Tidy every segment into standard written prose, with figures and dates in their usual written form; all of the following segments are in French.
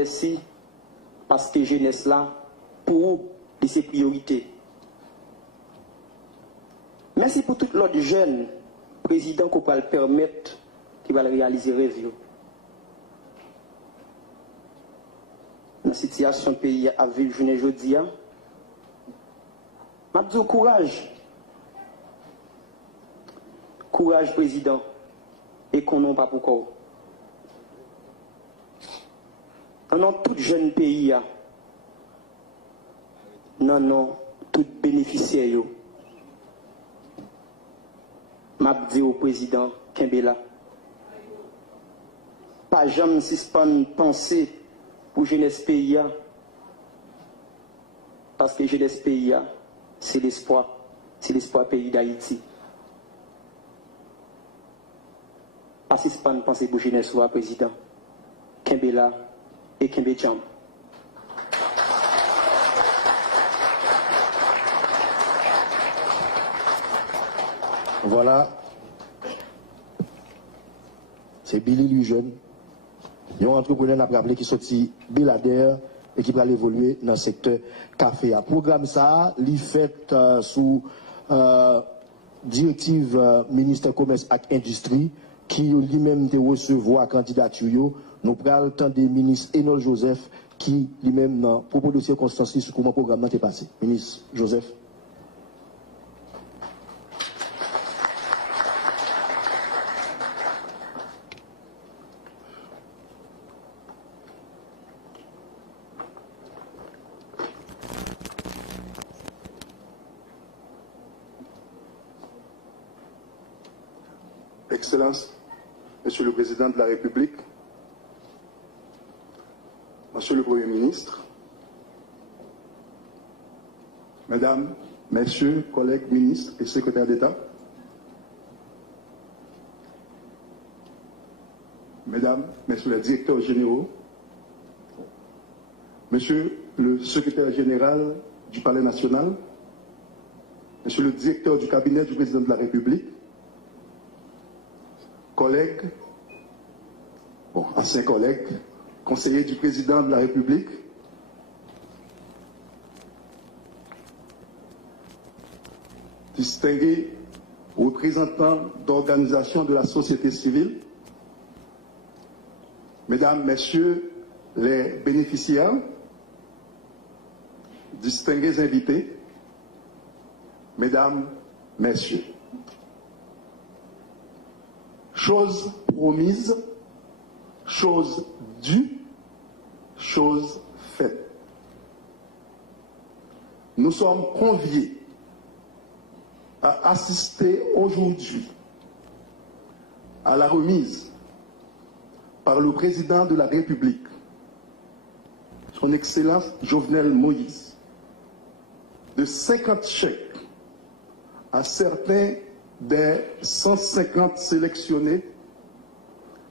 merci parce que jeunesse là, pour ses priorités. Merci pour tout l'autre jeune président qui va le permettre, qui va le réaliser rêve. Dans la situation pays à vivre journée aujourd'hui, m'a dit courage. Courage président. Et qu'on n'a pas pourquoi. Non, tout jeune pays, non, tout bénéficiaire, m'a dit au président Kembela, pas jamais suspendre penser pour jeunesse pays, parce que jeunesse pays, c'est l'espoir pays d'Haïti. Pas suspendre penser pour jeunesse président Kembela et Kembe Tcham. Voilà. C'est Billy Lujeune. Il y a un entrepreneur qui a rappelé qui sorti Belader et qui va évoluer dans le secteur café. Le programme ça, il fait sous directive ministre commerce et industrie qui lui-même de recevoir candidature. Nous prenons le temps des ministres Enol Joseph qui lui-même dans propos de circonstances sur comment le programme est passé. Ministre Joseph. Excellences, Monsieur le Président de la République, Monsieur le Premier ministre, Mesdames, Messieurs, collègues ministres et secrétaires d'État, Mesdames, Messieurs les directeurs généraux, Monsieur le secrétaire général du Palais national, Monsieur le directeur du cabinet du Président de la République, collègues, anciens collègues, conseillers du Président de la République, distingués représentants d'organisations de la société civile, Mesdames, Messieurs les bénéficiaires, distingués invités, Mesdames, Messieurs. Chose promise, chose due, chose faite. Nous sommes conviés à assister aujourd'hui à la remise par le président de la République, son Excellence Jovenel Moïse, de 50 chèques à certains des 150 sélectionnés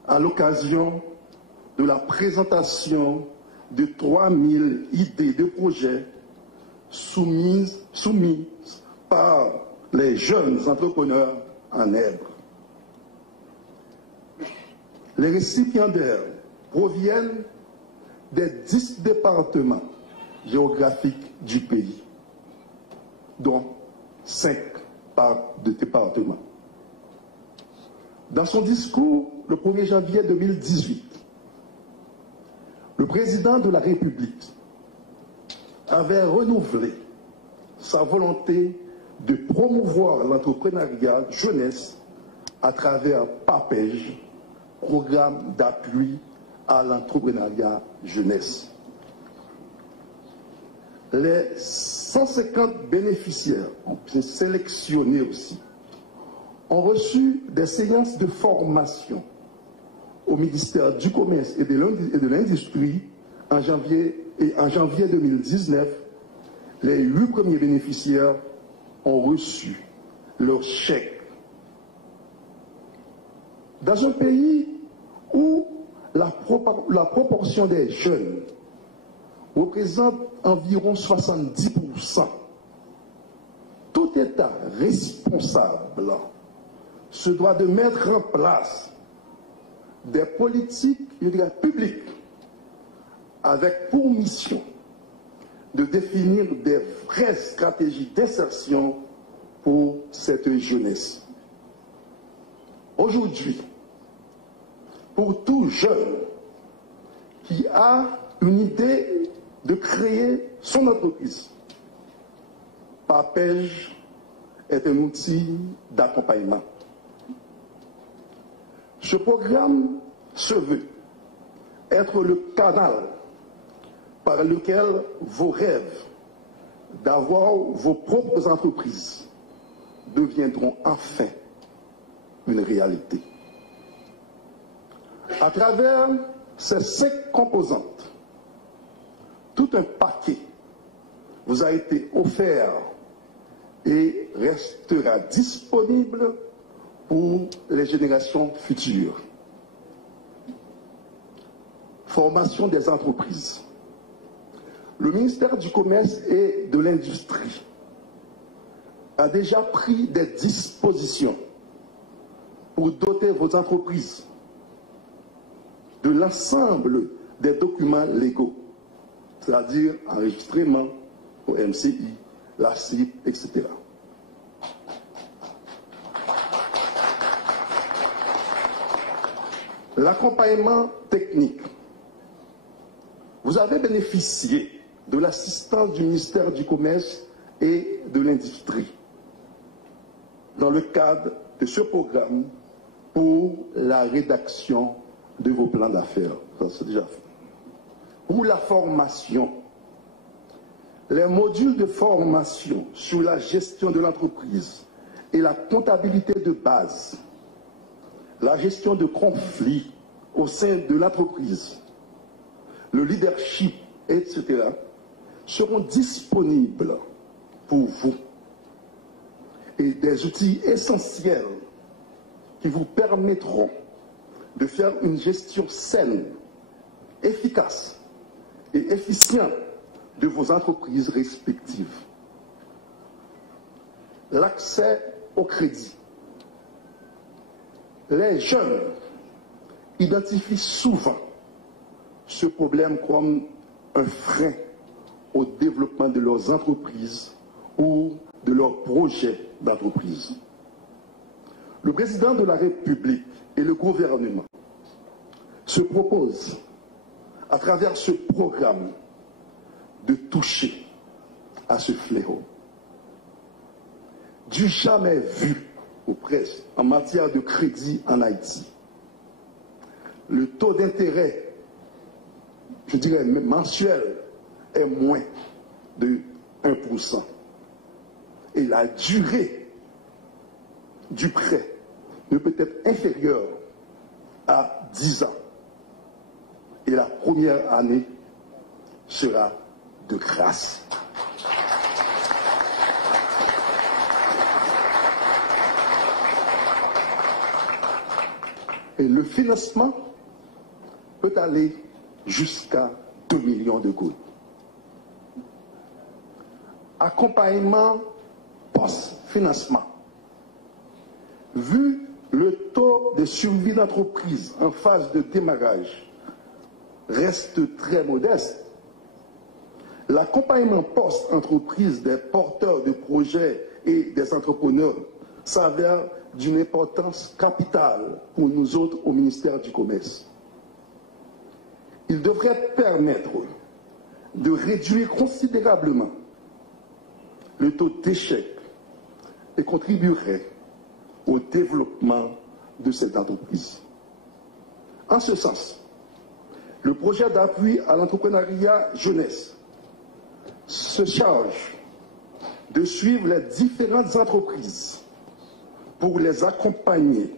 à l'occasion de la présentation de 3000 idées de projets soumises par les jeunes entrepreneurs en herbe. Les récipiendaires proviennent des 10 départements géographiques du pays, dont 5 de département. Dans son discours le 1er janvier 2018, le président de la République avait renouvelé sa volonté de promouvoir l'entrepreneuriat jeunesse à travers PAPEJ, Programme d'appui à l'entrepreneuriat jeunesse. Les 150 bénéficiaires, sélectionnés aussi, ont reçu des séances de formation au ministère du Commerce et de l'Industrie en janvier 2019. Les 8 premiers bénéficiaires ont reçu leur chèque. Dans un pays où la proportion des jeunes représente environ 70%, tout État responsable se doit de mettre en place des politiques publiques avec pour mission de définir des vraies stratégies d'insertion pour cette jeunesse. Aujourd'hui, pour tout jeune qui a une idée de créer son entreprise, PAPEJ est un outil d'accompagnement. Ce programme se veut être le canal par lequel vos rêves d'avoir vos propres entreprises deviendront enfin une réalité. À travers ces 5 composantes, tout un paquet vous a été offert et restera disponible pour les générations futures. Formation des entreprises. Le ministère du Commerce et de l'Industrie a déjà pris des dispositions pour doter vos entreprises de l'ensemble des documents légaux, c'est-à-dire enregistrement au MCI, la CIP, etc. L'accompagnement technique. Vous avez bénéficié de l'assistance du ministère du Commerce et de l'Industrie dans le cadre de ce programme pour la rédaction de vos plans d'affaires. Ça, c'est déjà fait. Pour la formation, les modules de formation sur la gestion de l'entreprise et la comptabilité de base, la gestion de conflits au sein de l'entreprise, le leadership, etc., seront disponibles pour vous. Et des outils essentiels qui vous permettront de faire une gestion saine, efficace et efficiente de vos entreprises respectives. L'accès au crédit. Les jeunes identifient souvent ce problème comme un frein au développement de leurs entreprises ou de leurs projets d'entreprise. Le président de la République et le gouvernement se proposent, à travers ce programme, de toucher à ce fléau. Du jamais vu ou presque en matière de crédit en Haïti. Le taux d'intérêt, je dirais mensuel, est moins de 1%. Et la durée du prêt ne peut être inférieure à 10 ans. Et la première année sera de grâce. Et le financement peut aller jusqu'à 2 millions de gouttes. Accompagnement post-financement. Vu le taux de survie d'entreprise en phase de démarrage reste très modeste, l'accompagnement post-entreprise des porteurs de projets et des entrepreneurs s'avère d'une importance capitale pour nous autres au ministère du Commerce. Il devrait permettre de réduire considérablement le taux d'échec et contribuerait au développement de cette entreprise. En ce sens, le projet d'appui à l'entrepreneuriat jeunesse se charge de suivre les différentes entreprises pour les accompagner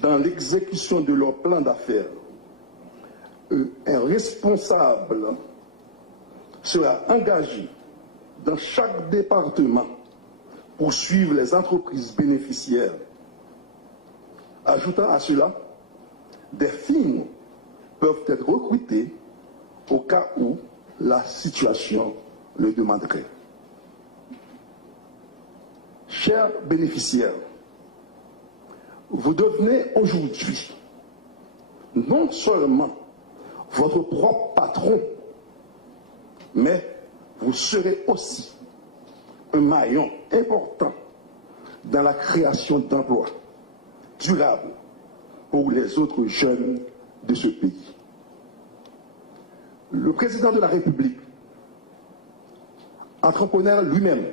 dans l'exécution de leur plan d'affaires. Un responsable sera engagé dans chaque département pour suivre les entreprises bénéficiaires. Ajoutant à cela, des firmes peuvent être recrutées au cas où la situation le demanderait. Chers bénéficiaires, vous devenez aujourd'hui non seulement votre propre patron mais vous serez aussi un maillon important dans la création d'emplois durables pour les autres jeunes de ce pays. Le président de la République, entrepreneur lui-même,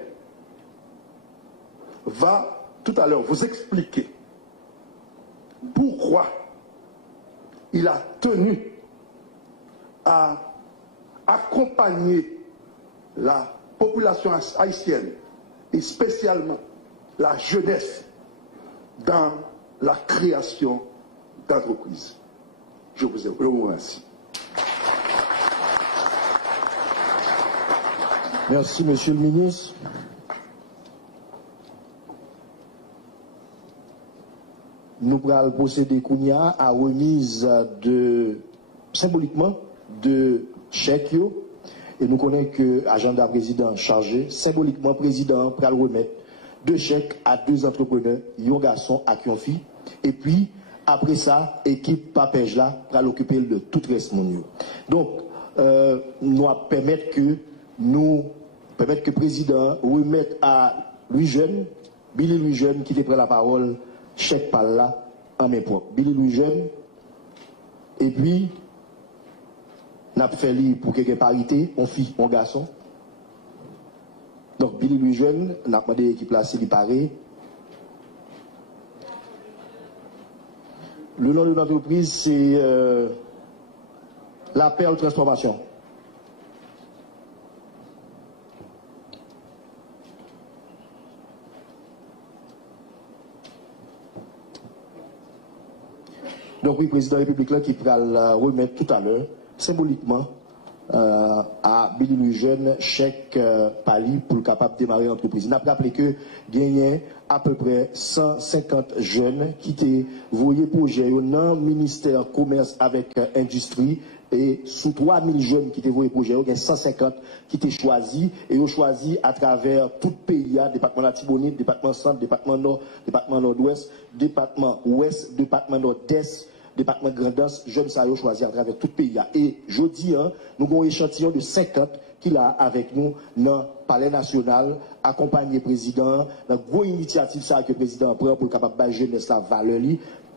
va tout à l'heure vous expliquer pourquoi il a tenu à accompagner la population haïtienne et spécialement la jeunesse dans la création d'entreprises. Je vous remercie. Merci, Monsieur le ministre. Nous allons procéder à remise symboliquement de chèques. Et nous connaissons que l'agenda président chargé, symboliquement, président pour remettre 2 chèques à 2 entrepreneurs, un garçon à une fille. Et puis, après ça, équipe Papège là, pour l'occuper de tout le reste monde. Donc, nous allons permettre que le président remette à Louis Jeune, Billy Louis Jeune, qui te prend la parole, chèque par là, en mes propres. Billy Louis Jeune, et puis, n'a pas fait pour quelques parité, on fille, on garçon. Donc, Billy Louis Jeune, n'a pas demandé qui place, il paraît. Le nom de l'entreprise, c'est La Perle Transformation. Donc oui, président de la République là, qui va la remettre tout à l'heure, symboliquement, à Billy Louis Jeune, chèque pali pour le capable de démarrer l'entreprise. Il a rappelé que gagné à peu près 150 jeunes qui étaient voyés projet dans le ministère commerce avec industrie et sous 3000 jeunes qui étaient voyés projet, il y a 150 qui étaient choisis et ils ont choisi à travers tout le pays, département de la Tibonite, département centre, département nord, département nord-ouest, département ouest, département nord-est, département Grandance, jeunes ça ont choisi à travers tout le pays. Et jeudi, nous avons un échantillon de 50 qui a avec nous dans le palais national, accompagné le président, dans la grosse initiative ça que le président prend pour capable de jeunesse la valeur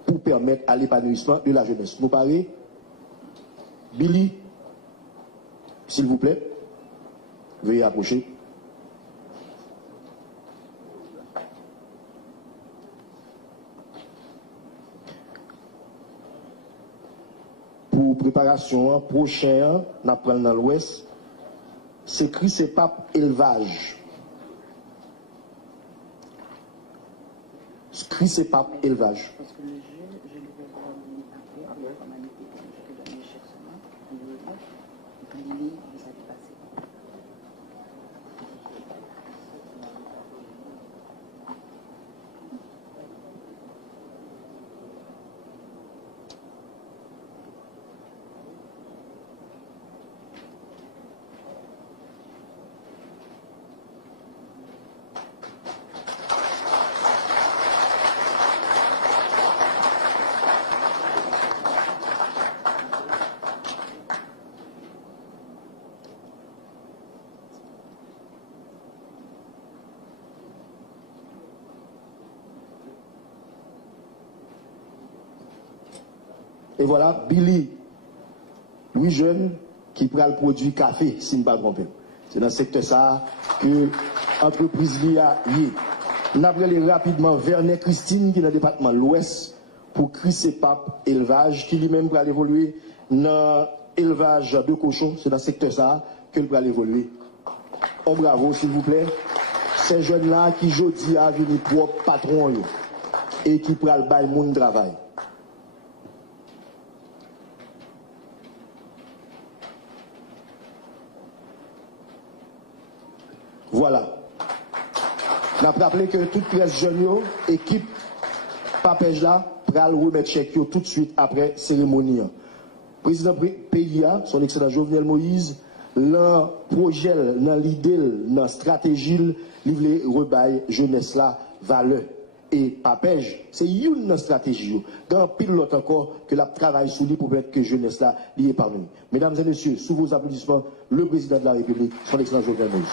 pour permettre à l'épanouissement de la jeunesse. Nous parlons, Billy, s'il vous plaît, veuillez approcher. Pour préparation prochaine, nous apprenons dans l'Ouest, c'est Crisepap élevage. Crisepap élevage. Parce que le jeu, je le vais voir après, comme on était que dans les chèques seulement, et puis il ça dépassé. Et voilà, Billy Louis Jeune qui prend le produit café, si je ne me trompe pas. C'est dans ce secteur ça que l'entreprise a lié. Nous avons allé rapidement Vernet Christine qui est dans le département de l'Ouest pour Crisepap élevage qui lui-même va évoluer dans l'élevage de cochons. C'est dans ce secteur ça que va évoluer. Oh, bravo, s'il vous plaît. Ces jeunes-là qui aujourd'hui a venu propre patron et qui prend le bail mon travail. Voilà. On a rappelé que toute les jeunes, équipe Papège là, pral remettre chèque tout de suite après cérémonie. Président PIA, son excellent Jovenel Moïse, dans projet, dans l'idée, dans la stratégie, livrer rebail jeunesse là, valeur. et papège, c'est une stratégie. Dans pile l'autre encore que la travail sous lui pour permettre que jeunesse là liée par nous. Mesdames et messieurs, sous vos applaudissements, le président de la République, son excellence Jovenel Moïse.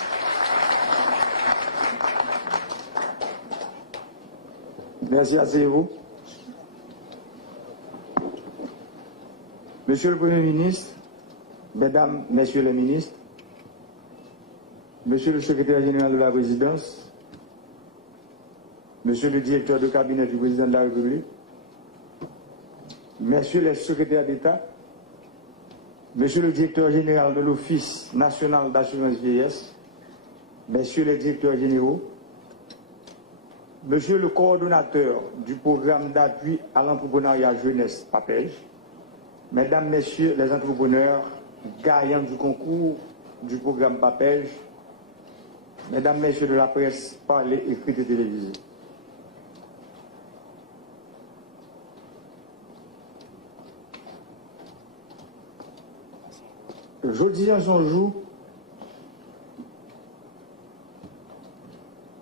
Merci à vous. Monsieur le Premier ministre, Mesdames, Messieurs les ministres, Monsieur le secrétaire général de la présidence, Monsieur le directeur de cabinet du président de la République, Messieurs les secrétaires d'État, Monsieur le directeur général de l'Office national d'assurance vieillesse, Messieurs les directeurs généraux, Monsieur le coordonnateur du programme d'appui à l'entrepreneuriat jeunesse PAPEJ, Mesdames, Messieurs les entrepreneurs gagnants du concours du programme PAPEJ, Mesdames, Messieurs de la presse, parlée, écrite et télévisée. Jeudi en son jour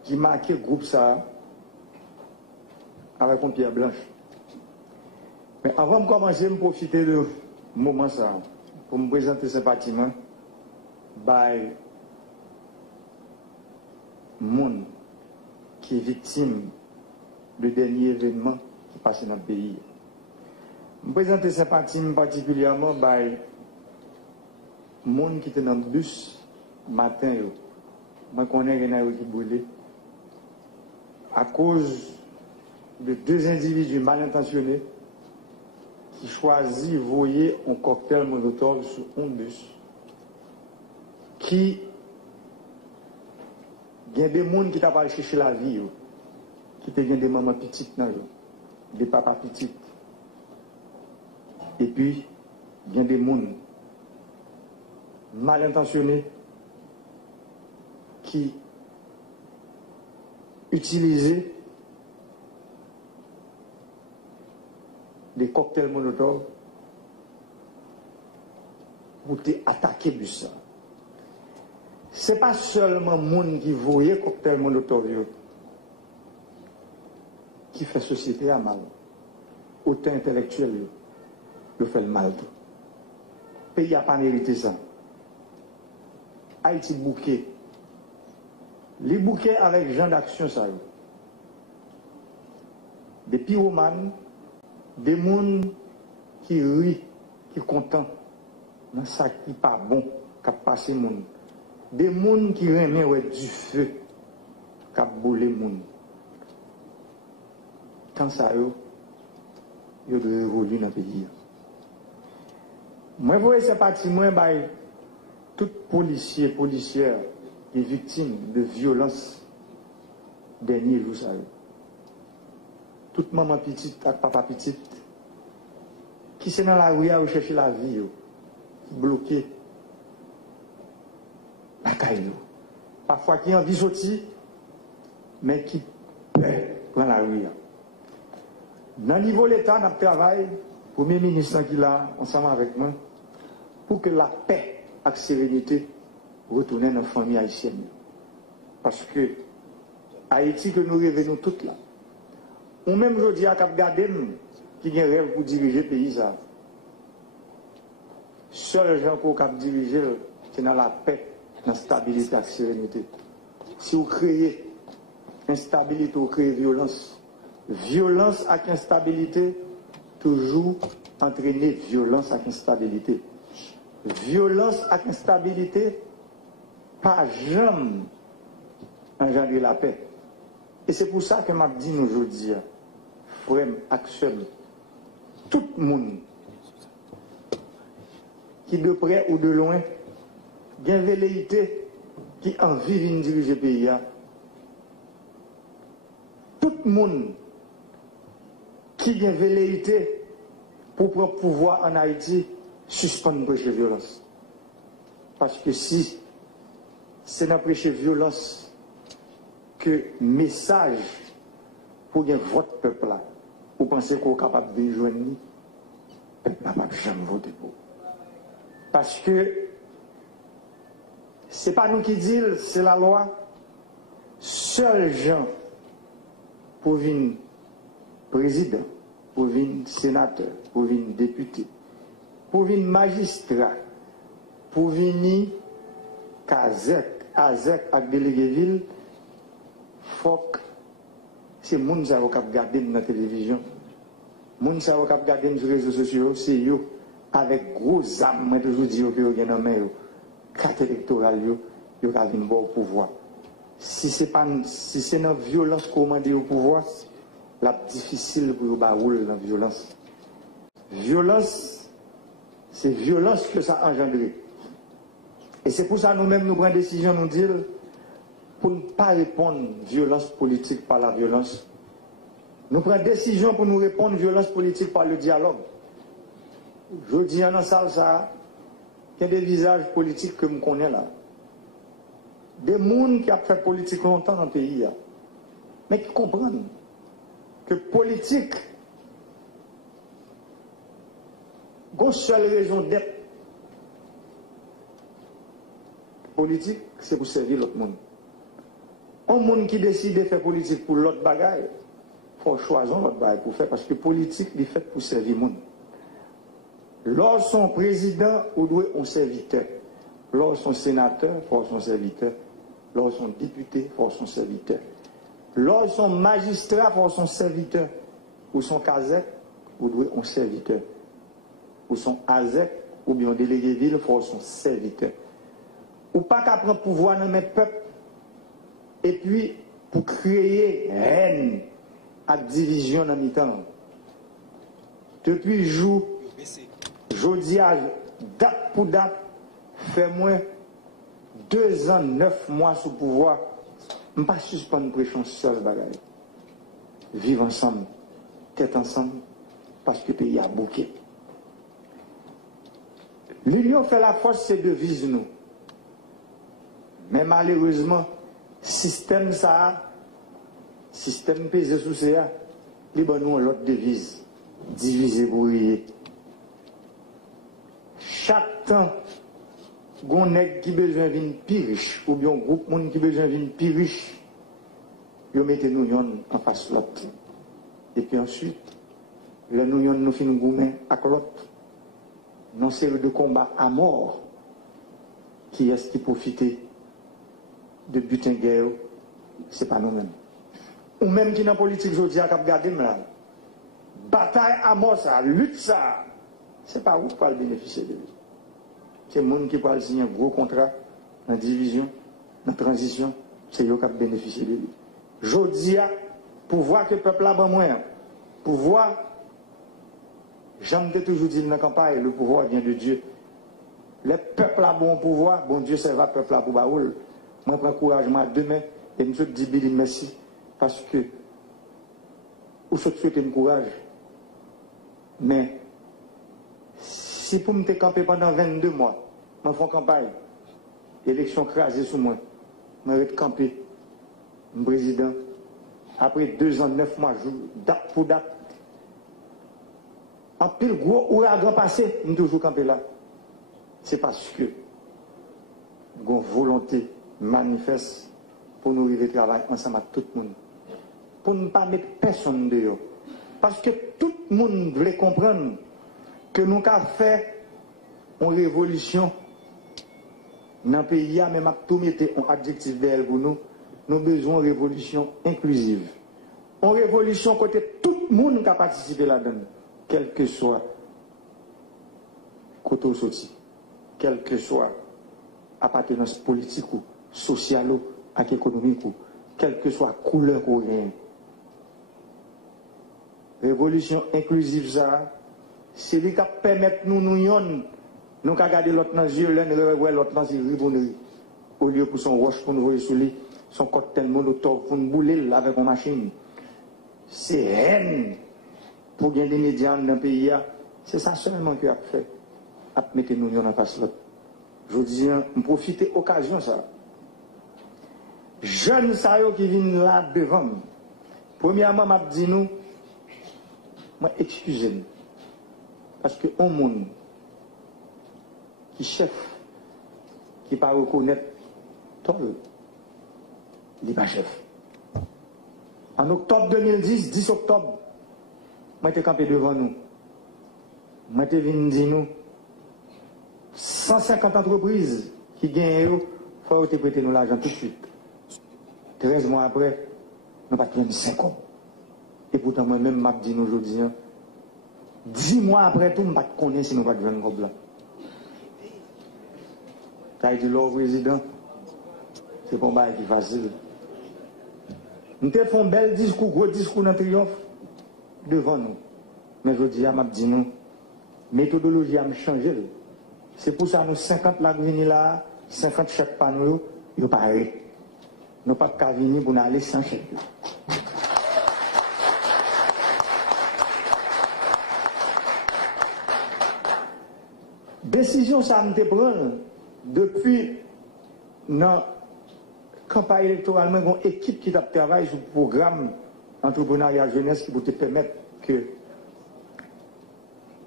qui marquait le groupe ça avec une pierre blanche. Mais avant de commencer, je profiter de ce moment ça pour me présenter sympathiquement par monde qui est victime du dernier événement qui passe dans le pays. Je me présente sympathiquement particulièrement par monde qui était dans le bus matin, je connais quelqu'un qui brûlait à cause de deux individus mal intentionnés qui choisissent de voyer un cocktail molotov sur un bus. Qui il y a des gens qui t'a pas chercher la vie, qui te des mamans petites, des papas petites. Et puis, il y a des gens mal intentionnés qui utilisaient des cocktails molotov pour attaquer le bus. Ce n'est pas seulement les gens qui voyaient cocktail molotov qui fait société à mal. Autant intellectuel, il fait le mal. Le pays n'a pas mérité ça. Haïti bouquet. Les bouquets avec gens d'action, ça. Des pyromanes, des gens qui rient, qui sont contents. Dans ça qui n'est pas bon, qui a passé le monde. Des gens qui remettent du feu, qui a boulé le monde. Quand ça, ils doivent évoluer dans le pays. Moi, je vois ce patrimoine, tout policier, policière qui est victime de violence dernier jour, ça. Toute maman petite, papa petite, qui sont dans la rue à rechercher la vie, qui bloqué. Parfois qui ont envie de sortir, mais qui peur dans la rue. Dans le niveau de l'État, nous travaillons, le Premier ministre qui est là, ensemble avec moi, pour que la paix et la sérénité retournent dans la famille haïtienne. Parce que Haïti, que nous revenons toutes là, ou même aujourd'hui à Cap Gadem, qui a un rêve pour diriger le pays. Seul gens qui ont dirigé, c'est dans la paix, dans la stabilité et la sérénité. Si vous créez instabilité, vous créez violence. Violence avec instabilité, toujours entraîner violence avec instabilité. Violence avec instabilité, pas jamais engendrer la paix. Et c'est pour ça que je dis aujourd'hui, frère, action, tout le monde qui de près ou de loin, a une velléité qui a envie de diriger le pays. Tout le monde qui a une velléité pour prendre pouvoir en Haïti, suspendre prêcher violence. Parce que si c'est dans prêcher violence que message pour votre peuple là, vous pensez qu'on est capable de joindre, le peuple n'a pas jamais voté pour. Parce que ce n'est pas nous qui disons, c'est la loi. Seuls gens pour venir président, pour venir sénateur, pour venir député, pour venir magistrat, pour venir Kazek, Azek avec délégué ville, faut que c'est les gens qui regardent dans la télévision, les gens qui regardent sur les réseaux sociaux, c'est eux avec gros âmes, je toujours dis que vous avez dans main, carte électorale, vous avez un bon pouvoir. Si c'est une violence commandée au pouvoir, c'est difficile pour vous barouler dans la violence. Violence, c'est violence que ça a engendré. Et c'est pour ça que nous-mêmes nous prenons décision, nous dire, pour ne pas répondre violence politique par la violence. Nous prenons décision pour nous répondre violence politique par le dialogue. Je dis en salle ça, qu'il y a des visages politiques que je connais là. Des gens qui ont fait politique longtemps dans le pays, mais qui comprennent que politique, une seule raison d'être politique, c'est pour servir l'autre monde. Un monde qui décide de faire politique pour l'autre bagaille, il faut choisir l'autre bagaille pour faire, parce que politique est faite pour servir le monde. Lorsqu'on président, on doit un serviteur. Lorsqu'on sénateur, il faut son serviteur. Lorsqu'on député, il faut son serviteur. Lorsqu'on magistrat, il faut son serviteur. Ou son kazek, on doit un serviteur. Ou son azek, ou bien délégué ville, il faut son serviteur. Ou pas qu'à prendre pouvoir dans mes peuples, et puis pour créer haine et division dans mes temps. Depuis jour, jeudi, date pour date, fait moins 2 ans, 9 mois sous pouvoir, je ne pas suspendre pression seul bagaille. Vivre ensemble, tête ensemble, parce que le pays a bouqué. L'union fait la force, c'est devise nous. Mais malheureusement, système ça, système pesé sous ça, il y a l'autre devise, diviser pour rier. Chaque temps, on a qui besoin d'une plus riche, ou bien un groupe de monde qui besoin d'une plus riche, ils mettent nous en face de l'autre. Et puis ensuite, le nous finissons gourmet à l'autre. Non, c'est le combat à mort qui est-ce qui profite de butin guerre, ce n'est pas nous-mêmes. Ou même qui dans la politique, je dis à regarder, bataille à mort, ça, lutte ça, ce n'est pas vous qui pouvez bénéficier de lui. C'est le monde qui peut signer un gros contrat en division, en transition, c'est eux qui peuvent bénéficier de lui. Je dis à pouvoir que le peuple a besoin, pouvoir, j'aime toujours dire dans la campagne, le pouvoir vient de Dieu. Le peuple a bon pouvoir, bon Dieu, ça va le peuple a pour baoul. Moi, je prends courage demain et je dis Billy merci parce que vous souhaitez un courage. Mais si pour me camper pendant 22 mois, je fais campagne, élection crasée sous moi, je vais camper, mon président, après 2 ans, 9 mois, date pour date, en pile gros ouragan passé, je suis toujours campé là. C'est parce que une volonté manifeste pour nous arriver à travailler ensemble avec tout le monde. Pour ne pas mettre personne dehors. Parce que tout le monde voulait comprendre que nous avons fait une révolution dans le pays, même à tout mettre un adjectif derrière pour nous, nous avons besoin d'une révolution inclusive. Une révolution côté tout le monde qui a participé là-dedans, quel que soit côté où sorti, quel que soit appartenance politique ou sociale ou économique ou quelle que soit couleur ou rien. Révolution inclusive ça, c'est lui qui permet nous regarder l'autre dans les yeux, l'autre dans les yeux, au lieu pour son roche pour nous voir sur lui, son cocktail molotov pour nous bouler avec une machine. C'est haine pour gagner des médias dans le pays. C'est ça seulement qu'il a fait. À mettre nous en face l'autre. Je dis, on profite de l'occasion ça. Jeunes qui viennent là devant. Premièrement, je dis nous, excusez-nous. Parce que un monde qui chef, qui ne pas reconnaître, il n'est pas chef. En octobre 2010, 10 octobre, moi j'étais campé devant nous. Moi j'étais venu dire nous, 150 entreprises qui gagnent, il faut prêter nous l'argent tout de suite. 13 mois après, nous n'avons pas tenu 5 ans. Et pourtant, moi-même, je dis aujourd'hui, 10 mois après tout, je ne connais pas si nous ne pouvons pas devenir comme là. Tu as dit, le président, c'est pas un bail qui est facile. Nous avons fait un bel discours, gros discours dans le triomphe devant nous. Mais je dis, je dis, nous, méthodologie a changé. C'est pour ça que nous 50 là, là, 50 chèques par nous, ils sont pareils. Nous n'avons pas de venir pour aller sans chèque. Décision, ça me prend depuis la campagne électorale, il y a une équipe qui travaille sur le programme entrepreneuriat jeunesse qui peut te permettre que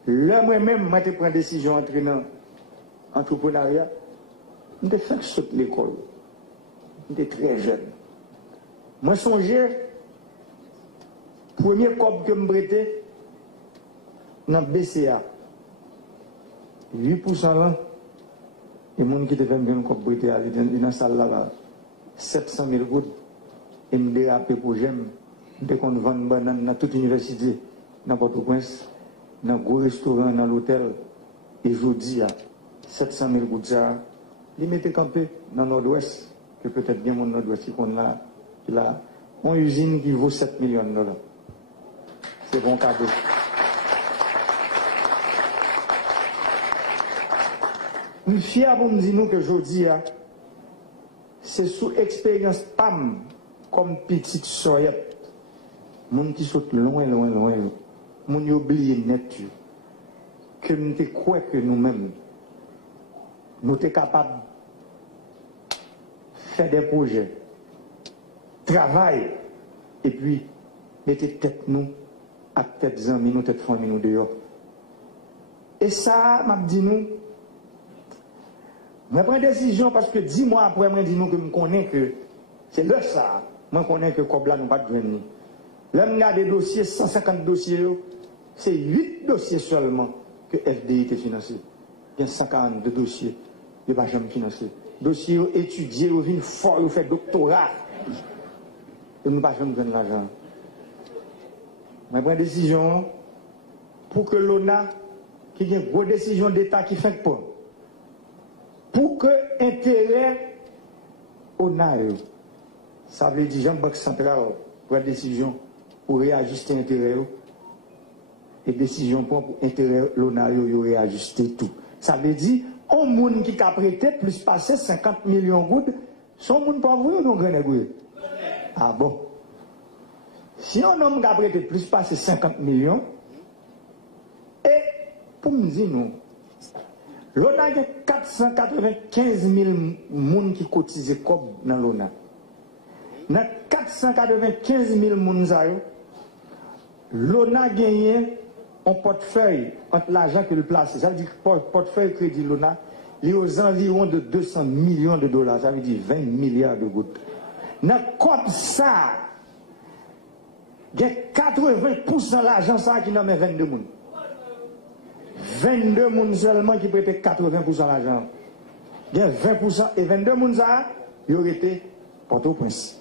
là, moi-même, je prends une décision entre l'entrepreneuriat, je fais sauter l'école. J'étais très jeune. Moi, songeais, premier cop que je me prêtais dans le BCA. 8% là, et les gens qui te fait un cop prêté dans la salle là-bas, 700 000 gouttes, et je me dérapé pour j'aime, dès qu'on vend une banane dans toute université, dans Port-au-Prince, dans un gros restaurant, dans l'hôtel, et je dis, 700 000 gouttes, ça, ils mettaient campé dans le nord-ouest. Que peut-être bien mon nord-ouest qui a une usine qui vaut 7 millions de dollars. C'est bon cadeau. Je suis fier pour me dire que aujourd'hui, c'est sous expérience PAM, comme petite soyette. Moun qui saute loin, loin, loin. Moun oublie net que nous te croyons que nous-mêmes, nous sommes capables faire des projets, travailler, et puis mettez tête nous, à tête amis, nous, tête famille nous dehors. Et ça, m'a dit nous, je prends une décision parce que 10 mois après, je dis nous que je connais que c'est le ça. Je connais que comme là, nous ne pouvons pas venir. Là, je regarde des dossiers, 150 dossiers, c'est 8 dossiers seulement que FDI était financé. Il y a 142 dossiers, il n'y a pas jamais financé. Dossier étudié, vous venez fort, vous faites doctorat. Et nous ne pouvons pas donner l'argent. Je prends une décision pour que l'ONA, qui a une grosse décision d'État qui fait pas, pour que l'intérêt ONA, ça veut dire Jean-Banque Centrale, pour la décision pour réajuster l'intérêt, et décision pour l'intérêt l'ONA, il réajuster tout. Ça veut dire, un monde qui a prêté plus passer 50 millions de gouttes, son monde pauvre ou non grand négocié? Ah bon? Si un homme qui a prêté plus passer 50 millions, et pour me dire nous, l'ONA a 495 000 personnes qui cotisent comme dans l'ONA. Dans 495 000 personnes, l'ONA a gagné un portefeuille entre l'argent que le place. Ça veut dire que le portefeuille crédit l'ONA, il est aux environs de 200 millions de dollars. Ça veut dire 20 milliards de gouttes. Dans comme ça, il y a 80% de l'argent qui n'a pas 22 personnes. 22 personnes seulement qui prêtent 80% de l'argent. Il y a 20% et 22 personnes, ils auraient été Port-au-Prince.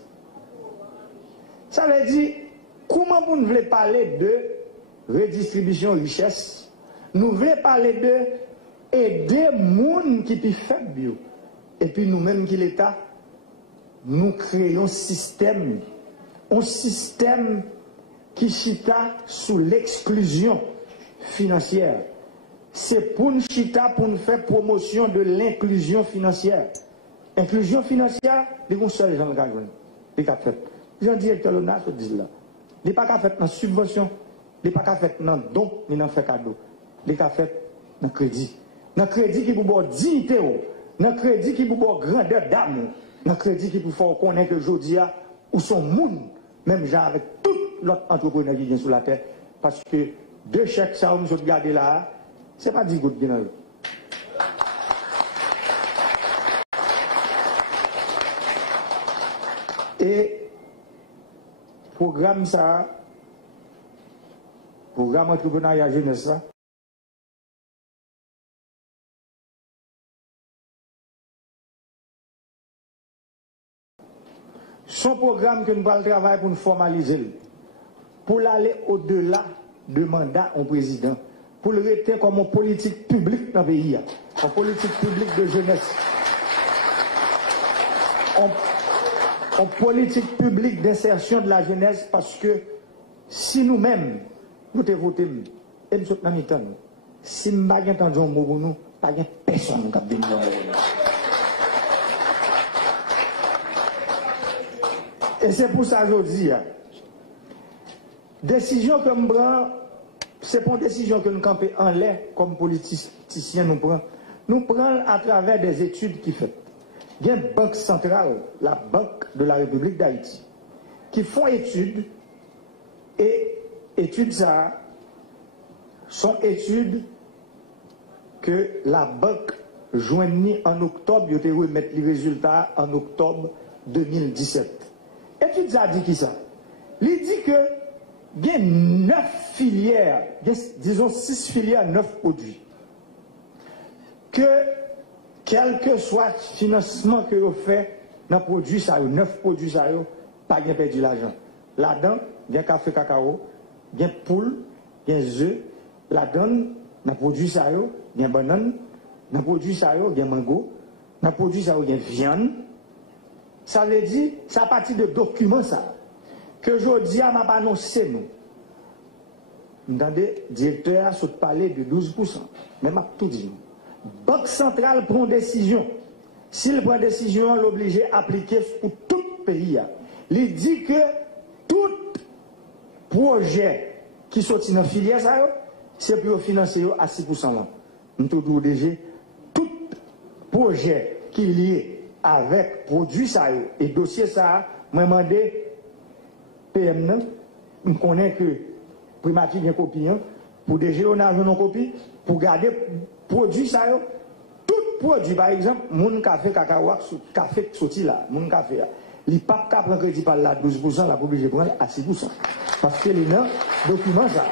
Ça veut dire, comment vous ne voulez parler de redistribution de richesse, nous voulons parler de aider les gens qui sont faibles. Et puis nous-mêmes qui l'État, nous créons un système qui chita sous l'exclusion financière. C'est pour nous chita pour nous faire promotion de l'inclusion financière. Inclusion financière, c'est un seul gens qui a fait. Les gens directeurs de l'ONA se disent là. Il n'est pas fait dans subvention. Il n'est pas fait dans don, ni dans fait cadeau. Il est fait dans crédit. Dans crédit qui vous dignité, dans crédit qui vous grandeur d'âme, dans crédit qui vous fait connaître que aujourd'hui, où sont monde, même genre avec tout l'autre entrepreneur qui vient sur la terre, parce que deux chèques, ça, on se regarde là, ce n'est pas 10 gouttes de Et programme ça, programme entrepreneuriat jeunesse ça, son programme que nous allons travailler pour nous formaliser, pour aller au-delà de mandat au président, pour le rester comme une politique publique dans le pays, en politique publique de jeunesse, en politique publique d'insertion de la jeunesse, parce que si nous-mêmes, nous te votons, et nous sommes dans le temps, si nous n'avons pas entendu un mot pour nous, pas personne qui a dit nous. Et c'est pour ça que je dis, décision que nous prenons, ce n'est pas une décision que nous campons en l'air comme politiciens nous prenons. Nous prenons à travers des études qui font. Il y a une banque centrale, la Banque de la République d'Haïti, qui font études, et études ça sont études que la banque joignit en octobre, il a remis les résultats en octobre 2017. Étude ça dit qui ça? Il dit que il y a 9 filières, disons 6 filières, 9 produits. Que quel que soit le financement que vous faites dans les produits, ça, 9 produits, ça, pas bien perdu l'argent. Là-dedans, il y a café cacao, il y a poule, il y a œufs. Là-dedans, dans les produits, ça, il y a banane, dans les produits, ça, il y a mango, dans les produits, ça, il y a viande. Ça veut dire, c'est à partir de documents ça, que je dis à m'a pas annoncé nous. Entendez, directeur a parlé de 12%. Mais m'a tout dit. Banque centrale prend décision. S'il prend décision, l'oblige à appliquer pour tout le pays. Il dit que tout projet qui sortit dans la filière, c'est pour financer à 6%. Nous avons dit tout projet qui est lié avec produit ça et dossier ça, moi demandé PM, je connais que primature vient copie, pour DG on a une copie, pour garder produit ça, tout produit par exemple, mon café cacao, café sorti là, mon café là, il pas qu'à prendre crédit par là 12%, la obligé prendre à 6%. Parce que les gens document ça.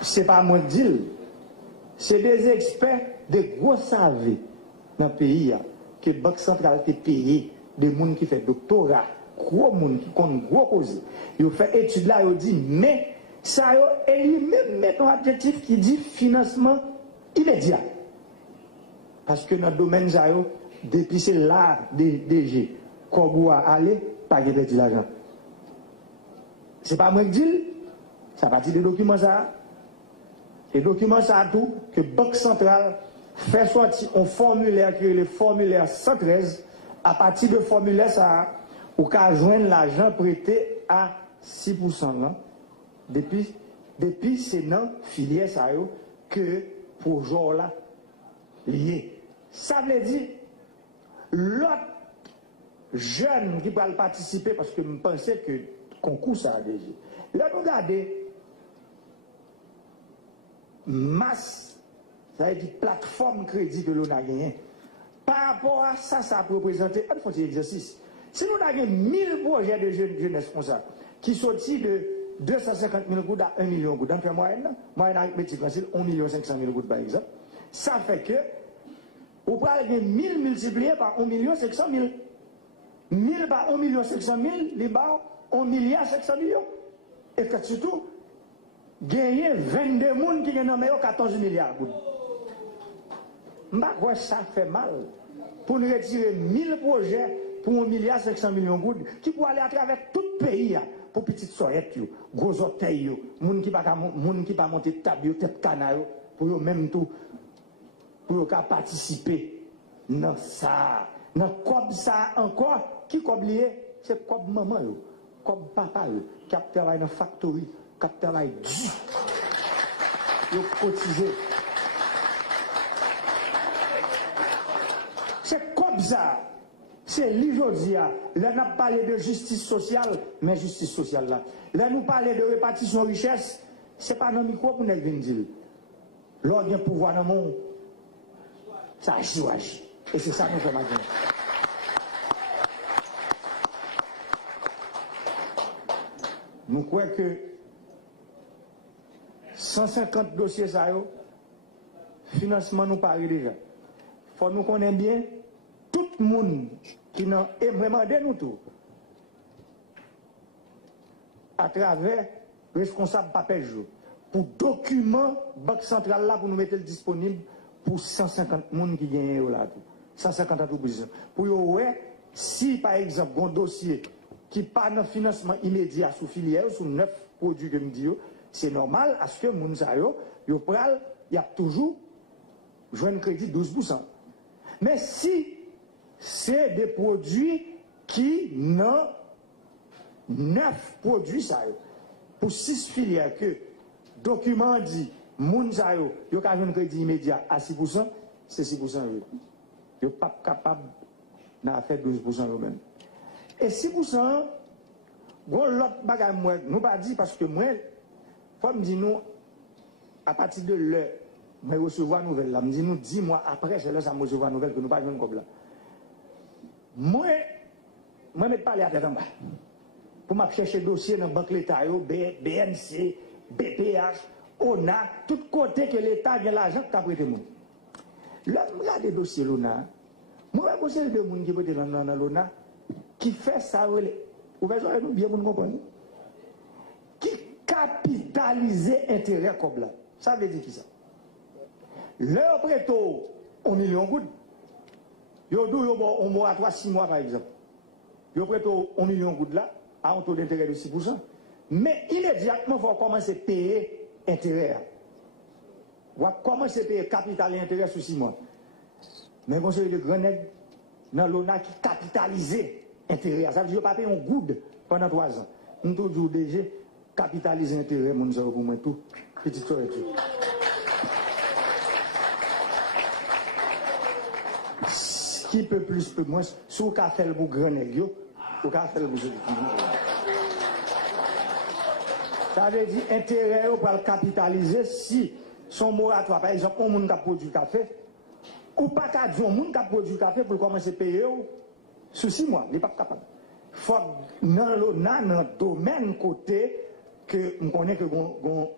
C'est pas moi de dire, c'est des experts de gros savés dans le pays que la Banque centrale a payé des gens qui font doctorat, gros gens qui ont gros cause. Ils ont fait étude là, ils ont dit, mais ça et lui-même met un objectif qui dit financement immédiat. Parce que dans le domaine, depuis c'est là, DG, qu'on doit aller, pas de perdre l'argent. C'est pas moi qui dis, ça partit des documents ça. Les documents ça tout, que Banque centrale fait sortir un formulaire qui est le formulaire 113. À partir de formulaire ça, ou qu'à joindre l'argent prêté à 6%. Là. Depuis c'est dans filière ça que pour jour là lié. Ça veut dire l'autre jeune qui va participer parce que je pensais que le concours ça a déjà. Là nous regardons masse, ça veut dire plateforme crédit que l'on a gagné. Par rapport à ça, ça a représenté un petit exercice. Si nous avons 1000 projets de jeunesse comme ça, qui sortent de 250 000 gouttes à 1 million de gouttes, donc moyenne arithmétique facile, 1 500 000 gouttes par exemple, ça fait que, vous prenez 1000 multiplié par 1 500 000. 1000 par 1 500 000, les barres, 1 500 000 000. Et que surtout, gagner 22 personnes qui gagnent 14 milliards de gouttes. Je ça fait mal. Pour nous retirer 1000 projets pour 1 500 000 000 gouttes, qui pour aller à travers tout le pays, pour petites soyettes, gros orteils, gens qui ne pas monter table, tête canal, pour eux même tout, pour eux participer dans ça. Dans comme ça encore, qui comme lié, c'est comme maman, comme papa, qui travaille dans la factory, qui travaille dur, qui cotisé. C'est comme ça. C'est l'aujourd'hui. Là, nous avons parlé de justice sociale, mais justice sociale là. Là, nous parlons de répartition de richesse. Ce n'est pas dans le micro pour nous dire. L'ordre de pouvoir dans le monde, ça agit. Et c'est ça que nous faisons maintenant. nous croyons que 150 dossiers, ça, financement nous paraît déjà. Il faut nous connaître bien tout le monde qui n'a vraiment de nous tout. À travers responsable Papeljo. Pour document Banque Centrale là pour nous mettre disponible pour 150 personnes qui gagnent là. 150 entreprises. Pour ouais, si par exemple un dossier qui pas de financement immédiat sous filière, sous 9 produits que me dit, c'est normal à ce que moun sa yo pral, y a toujours joint crédit 12%. Mais si c'est des produits qui n'ont 9 produits ça yo, pour 6 filières que document dit moun sa yo a un crédit immédiat à 6%, c'est 6% yo. Yo pas capable d'en faire 12% eux même. Et 6%, bon l'autre bagage moi nous pas dit parce que moi faut me dire nous à partir de l'heure moi recevoir nouvelle là me dit nous 10 mois après c'est là ça me recevoir nouvelle que nous pas joindre comme là. Moi n'est pas allé à tête en bas. Pour m'a chercher dossier dans banque l'état BNC, BPH, ONA, tout côté que l'état a l'argent que t'a prêté moi. Là des dossiers l'ONA. Moi je conseille de monde qui peut dans l'ONA qui fait ça ou besoin nous bien pour nous comprendre. Qui capitaliser intérêt comme là. Ça veut dire qui ça? Leur prêt 1 million de gouttes. Yo dou yo bon on moratoire 6 mois par exemple. Yo prêt 1 million de gouttes là à un taux d'intérêt de 6%. Mais immédiatement il faut commencer à payer intérêt. On va commencer à payer capital et intérêt sur 6 mois. Mais vous avez de grands nègres dans l'ONA qui capitalisent intérêt. Ça veut dire que je ne paye un good pendant 3 ans. Nous avons toujours déjà capitaliser intérêt, mon zéro pour moi tout. Petite soirée tout. Qui peut plus, peut moins, si vous avez fait le bout grand nègre, vous avez fait le bout. Ça veut dire intérêt pour le capitaliser si son moratoire, par exemple, on monde qui produit café, ou pas qu'à dire, on monde qui produit café pour commencer à payer sous 6 mois, il n'est pas capable. Il faut dans le domaine côté que on connaît que une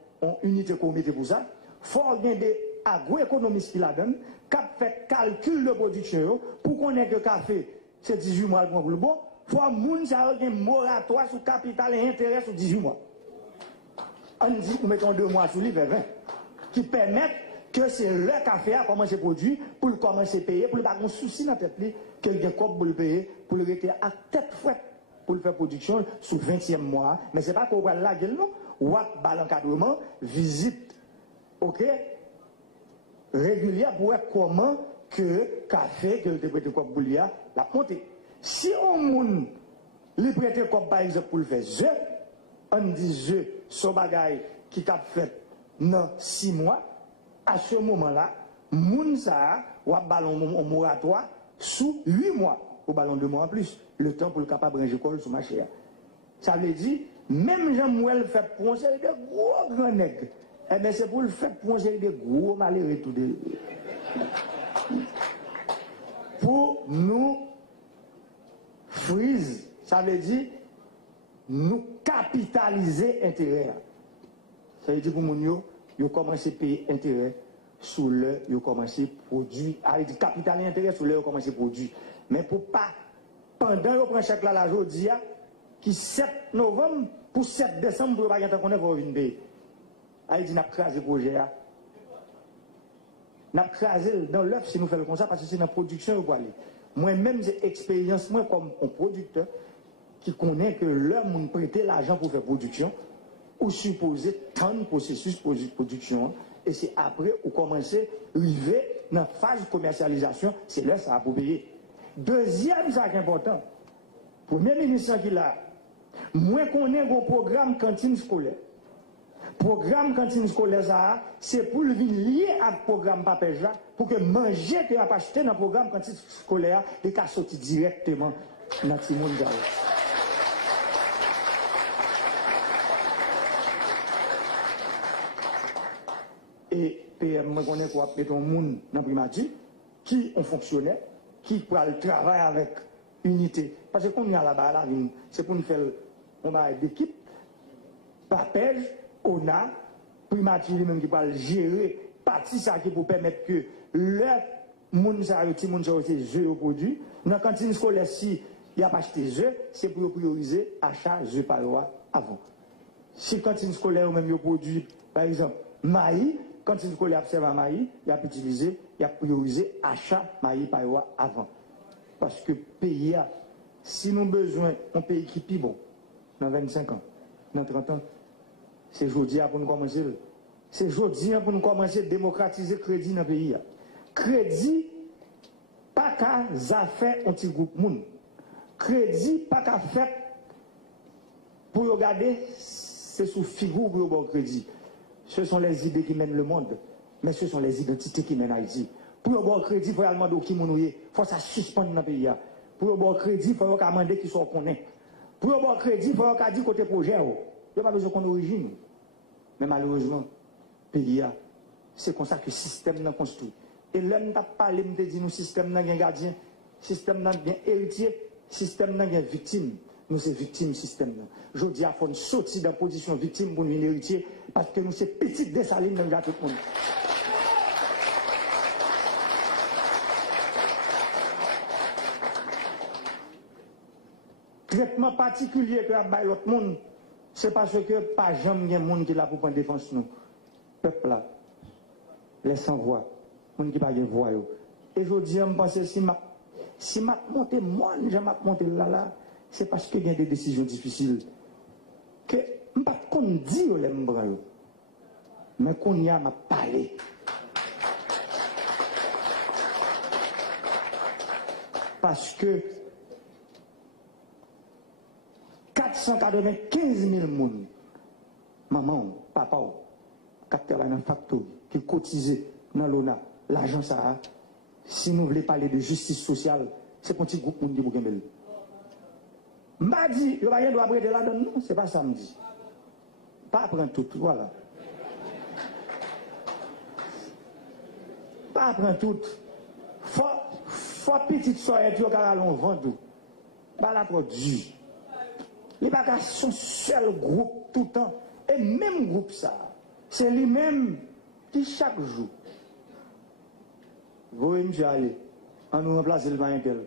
unité comité pour ça, il faut qu'il y ait des agroéconomistes qui la donnent, qui fait calcul de production pour connaître que le café, c'est 18 mois pour le bon, il faut que un moratoire sur capital et intérêt sur 18 mois. On dit, nous mettons 2 mois sur l'hiver 20, qui permettent que c'est le café à commencer à produire, pour le commencer à payer, pour le pas un souci dans la tête, quelqu'un pour le payer, pour le rester à tête fouette, pour le faire production sous le 20e mois. Mais ce n'est pas qu'on va la gueule, non. Ou à l'encadrement, visite, ok, régulière pour voir comment que café, que le prêté comme boulia, la montée. Si on moun, le prêté comme par exemple pour le faire je, on dit je, ce bagaille qui t'a fait dans 6 mois, à ce moment-là, moun ça, ou à ballon moratoire, sous 8 mois, au ballon 2 mois en plus, le temps pour le capable de ranger col sur ma chair. Ça veut dire, même Jean-Mouel fait proncer des gros grands nègres. Eh bien, c'est pour le faire proncer des gros malheureux tout de... Pour nous freeze, ça veut dire nous capitaliser intérêt. Ça veut dire pour nous, ils commencent à payer intérêt sous le, ils commencent à produire. Avec du capital et intérêt sous le, ils commencent à produire. Mais pour pas, pendant qu'ils prennent chèque là, la journée, qui 7 novembre, pour 7 décembre, pour ne pas qu'on ait venir payer. Il dit, n'a crasé le projet. N'a crasé dans l'œuf si nous faisons comme ça, parce que c'est dans la production. Moi-même, j'ai expérience, moi, comme un producteur, qui connaît que l'heure où on prête l'argent pour faire production, ou supposer tant de processus de production, et c'est après où commencer à arriver dans la phase de commercialisation, c'est là ça va pour payer. Deuxième, ça qui est important, premier ministre qui l'a, moi qu'on ait un programme cantine scolaire. Programme cantine scolaire, c'est pour le lier à programme Papeja, pour que manger que pas acheté dans le programme cantine scolaire, et qu'à sortir directement dans le monde. Et PM, moi, connais quoi, mettre un monde dans le primature, qui ont fonctionnaire, qui pourra le travail avec unité. Parce que quand on est là-bas, c'est pour nous faire un travail d'équipe, Papège, ONA, primature même qui va gérer, partie ça qui pour permettre que le monde ça œufs au produit. Dans la cantine scolaire, si il n'y a pas acheté œufs, c'est pour prioriser achat œufs par loi avant. Si la cantine scolaire ou même produit, par exemple, maïs, cantine scolaire observe maïs, il a utilisé, il a priorisé achat maïs par loi avant. Parce que pays, si nous avons besoin d'un pays qui est plus bon, dans 25 ans, dans 30 ans, c'est aujourd'hui pour nous commencer. C'est aujourd'hui pour nous commencer à démocratiser le crédit dans le pays. Crédit, pas qu'à faire un petit groupe moun. Crédit, pas qu'à faire pour regarder, c'est sous figure pour avoir crédit. Ce sont les idées qui mènent le monde, mais ce sont les identités qui mènent Haïti. Pour avoir crédit, il faut demander qui il faut ça suspendre dans le pays. Pour avoir crédit, il faut demander qui sont connaît. Pour avoir crédit, il faut dire côté projet. Il n'y a pas besoin qu'on origine. Mais malheureusement, le pays, c'est comme ça que le système est construit. Et là, nous avons parlé, nous avons dit, le système n'a pas gardien, le système n'a pas héritier, le système n'a pas victime. Nous sommes victimes du système. Je dis à faut sortir de la position victime pour nous héritier, parce que nous sommes petites dessalines, même à tout le monde. Traitement particulier que la l'autre monde, c'est parce que pas jamais un monde qui l'a pour prendre défense nous. Peuple là, les sans voix, monde qui pas de voix. Et je dis, je pense si m'a monté moi, je m'a monté là, c'est parce qu'il y a des décisions difficiles que je ne sais pas qu'on dit les membres, mais qu'on y a m'a parlé. Parce que 495 000 personnes, maman, papa, qui travaillent dans le factory, qui cotisent dans l'ONA, l'argent ça, si nous voulons parler de justice sociale, c'est pour un petit groupe qui vous gagner. M'a dit, il n'y a rien de prêter là-dedans, non, c'est pas ça me dit. Pas prendre tout, voilà. Pas prendre tout. Faut petite soeur qui a allons vendre. Pas la produit. Il n'y a pas son seul groupe tout le temps. Et même groupe ça, c'est lui-même qui chaque jour. Vous voyez, monsieur aller, on nous remplace le tel.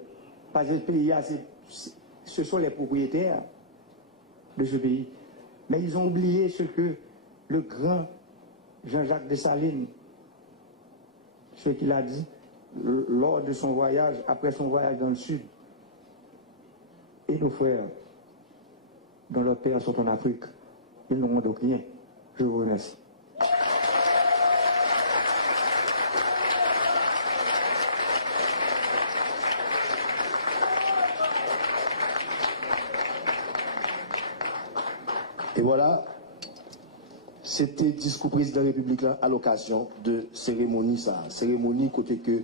Parce que le pays, ce sont les propriétaires de ce pays. Mais ils ont oublié ce que le grand Jean-Jacques Dessalines, ce qu'il a dit lors de son voyage, après son voyage dans le sud. Et nos frères, dont leurs pères sont en Afrique, ils n'auront donc rien. Je vous remercie. Et voilà, c'était discours président de la République à l'occasion de cérémonie ça. Cérémonie côté que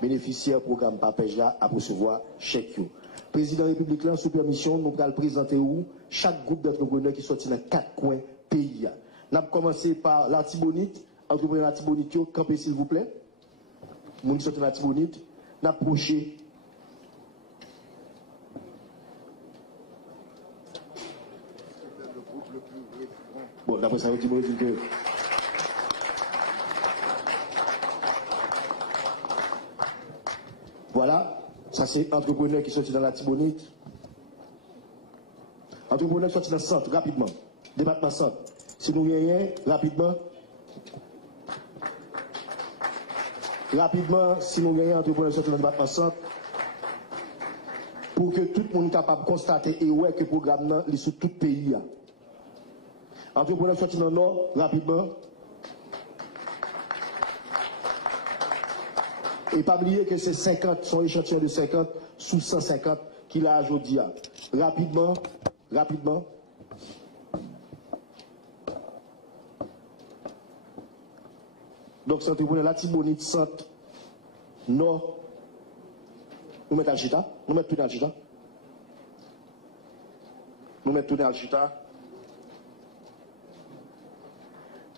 bénéficiaire programme Papège là à recevoir chèque. Président de la République là, sous permission, nous allons présenter où chaque groupe d'entrepreneurs qui sortit dans 4 coins pays. Nous allons commencer par l'Artibonite, entrepreneur l'Artibonite, campez s'il vous plaît. Nous qui sortent dans l'Artibonite, nous approcher. Bon, d'après ça, on dit que. Voilà, ça c'est entrepreneur qui sortit dans la Tibonite. Entrepreneur qui sortit dans le centre, rapidement. Département centre. Si nous rien, rapidement. Rapidement, si nous rien, entrepreneur qui sortit dans le département centre. Pour que tout le monde soit capable de constater et ouais que le programme est sur tout le pays. Entrepreneur sorti dans le nord, rapidement. Et pas oublier que c'est 50, son échantillon de 50 sous 150 qu'il a aujourd'hui. Rapidement, rapidement. Donc, c'est entrepreneur la Tibonite, centre, nord. Nous mettons Alchita, nous mettons tout Alchita. Nous mettons tout Alchita.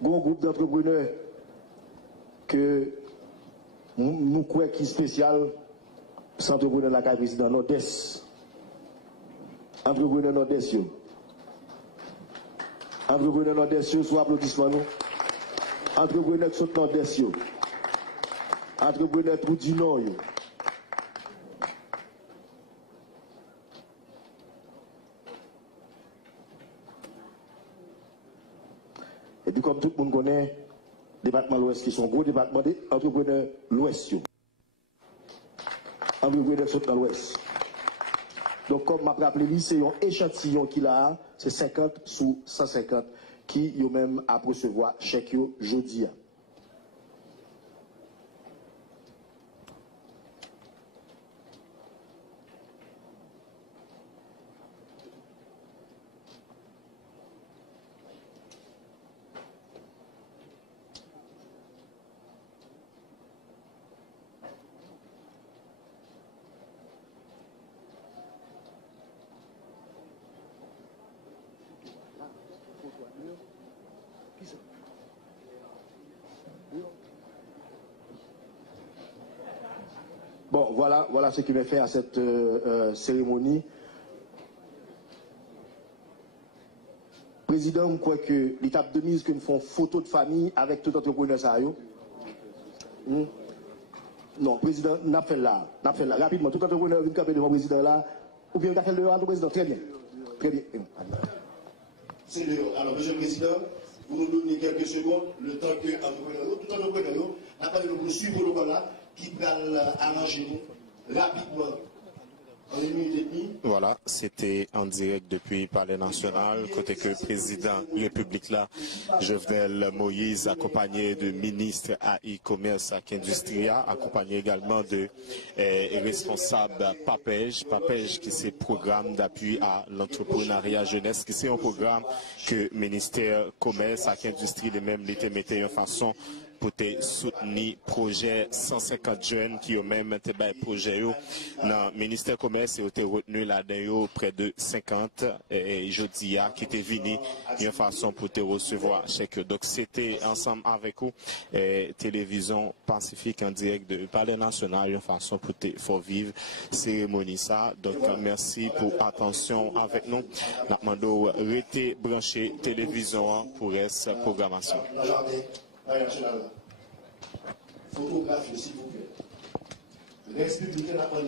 Bon groupe d'entrepreneurs que nous croyons qui est spécial, c'est entrepreneur de la carte président Nord-Est. Entrepreneur Nord-Est. Entrepreneur nord-est, sous applaudissement, nous. Entrepreneur qui sont nord-est, entrepreneur tout du nord. Et puis, comme tout le monde connaît, le département de l'Ouest, qui sont gros départements d'entrepreneurs l'Ouest. Entrepreneurs qui sont dans l'Ouest. Donc, comme m'a rappelé, c'est un échantillon qu'il a, c'est 50 sous 150 qui y même à recevoir chèque jeudi. Bon, voilà ce qui m'est fait à cette cérémonie. Président, je crois que l'étape de mise que nous font photo de famille avec tout entrepreneur ça. Non, président, n'a fait là. Rapidement, tout entrepreneur vient camper devant le président là. Ou bien, n'a fait le président. Très bien. Très bien. C'est dehors. Alors, monsieur le président, vous nous donnez quelques secondes, le temps que tout entrepreneur n'a pas de nous suivre le là, qui va arranger nous rapidement. Voilà, c'était en direct depuis Palais National, côté que le président République là, Jovenel Moïse, accompagné de ministres à e-commerce, à Industria, accompagné également de responsables Papej qui c'est programme d'appui à l'entrepreneuriat jeunesse, qui c'est un programme que le ministère Commerce à Industrie lui-même l'était metté en façon pour soutenir projet 150 jeunes qui ont même été projet dans le ministère commerce et ont été retenus là-dedans près de 50 et jeudi qui étaient venus d'une façon pour te recevoir chèque. Donc c'était ensemble avec vous télévision Pacifique en direct de Palais National une façon pour te faire vivre cérémonie ça. Donc merci pour attention avec nous. Maintenant restez branché télévision pour cette programmation. Photographie, s'il vous plaît. Républicain n'a pas de